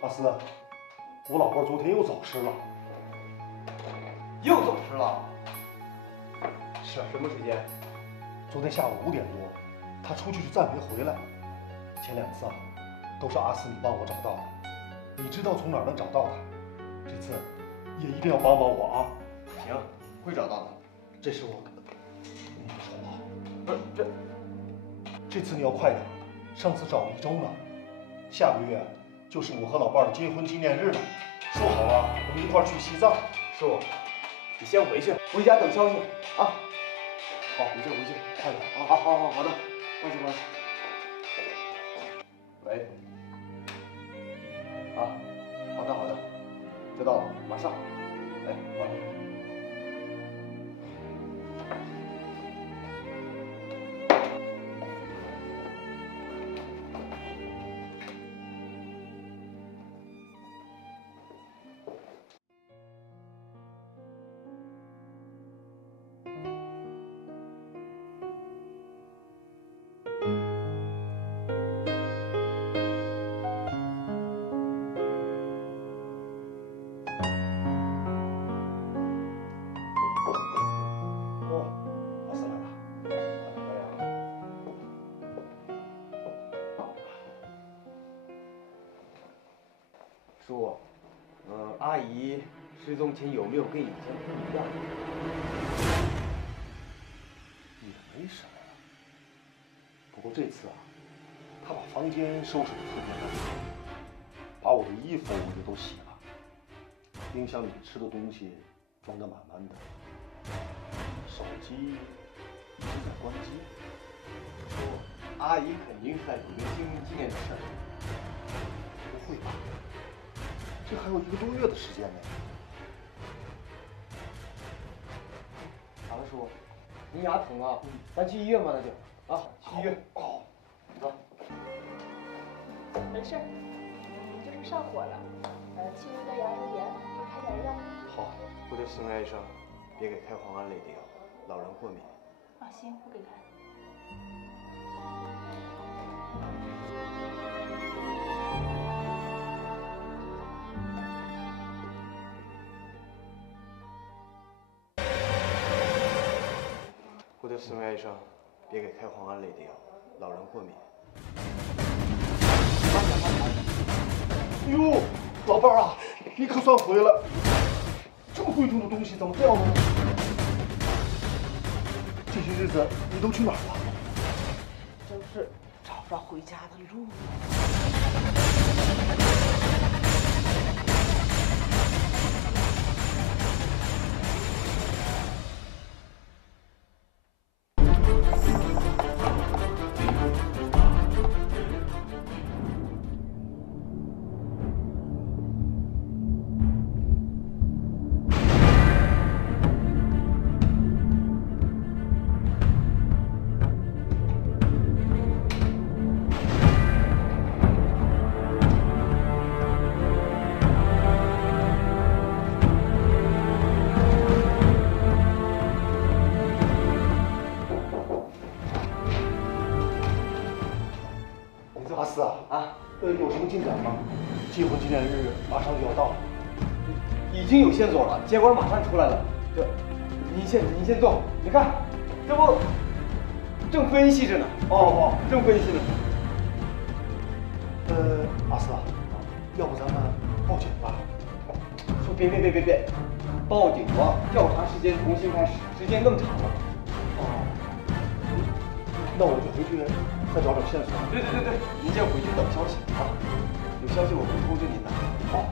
阿四，我老伴昨天又走失了。又走失了？是。什么时间？昨天下午5点多，他出去再没回来。前2次啊，都是阿四你帮我找到的。你知道从哪儿能找到他？这次也一定要帮帮我啊！行，会找到的。这是我跟你说好。不是这次你要快点，上次找了1周呢。下个月就是我和老伴儿的结婚纪念日了，说好了我们一块儿去西藏。叔，你先回去，回家等消息啊。好，你先回去，快点啊！好的，关系。喂。啊，好的，知道了，马上。哎，挂了。叔，阿姨失踪前有没有跟以前不一样？也没什么呀。不过这次啊，她把房间收拾得特别干净，把我的衣服也都洗了，冰箱里吃的东西装得满满的，手机一直在关机。叔，阿姨肯定是在准备纪念的事儿。不会吧？这还有1个多月的时间呢。好了，叔，你牙疼啊？咱去医院吧，那就啊，去医院。好，走。没事，就是上火了，轻微的牙周炎，多开点药。好，我得孙医生，别给开黄胺类的药，老人过敏。放心，不给开。我得孙医生，别给开黄胺类的药，老人过敏。哟，老伴儿啊，你可算回来！这么贵重的东西怎么掉了呢？这些日子你都去哪儿了？就是找不着回家的路。阿四啊，有什么进展吗？结婚纪念日马上就要到了。已经有线索了，结果马上出来了。这，你先坐，你看，这不正分析着呢。正分析呢。阿四啊，要不咱们报警吧？说别，报警吧，调查时间重新开始，时间更长了。那我就回去再找线索。对，您先回去等消息啊，有消息我会通知您的。好。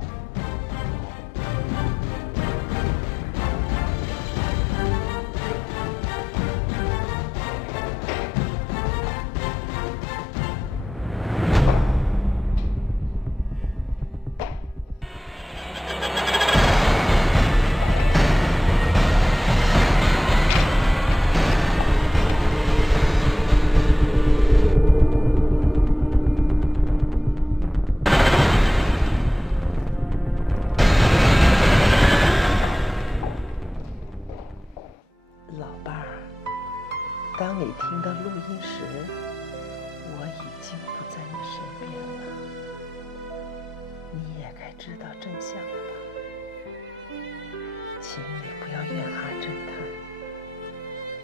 当你听到录音时，我已经不在你身边了，你也知道真相了吧？请你不要怨阿侦探，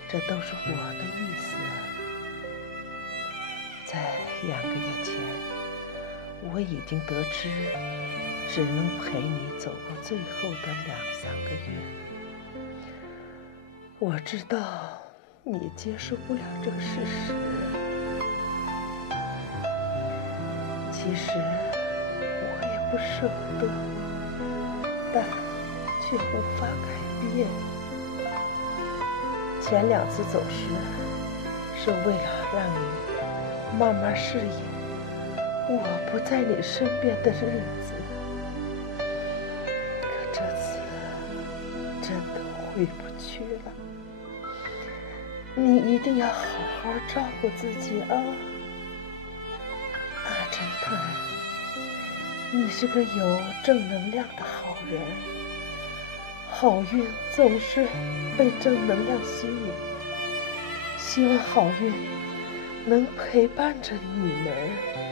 这都是我的意思。在2个月前，我已经得知，只能陪你走过最后的2、3个月。我知道你接受不了这个事实，其实我也不舍得，但却无法改变。前2次走时，是为了让你慢慢适应我不在你身边的日子，可这次真的回不去了。你一定要好好照顾自己啊，阿侦探，你是个有正能量的好人，好运总是被正能量吸引，希望好运能陪伴着你们。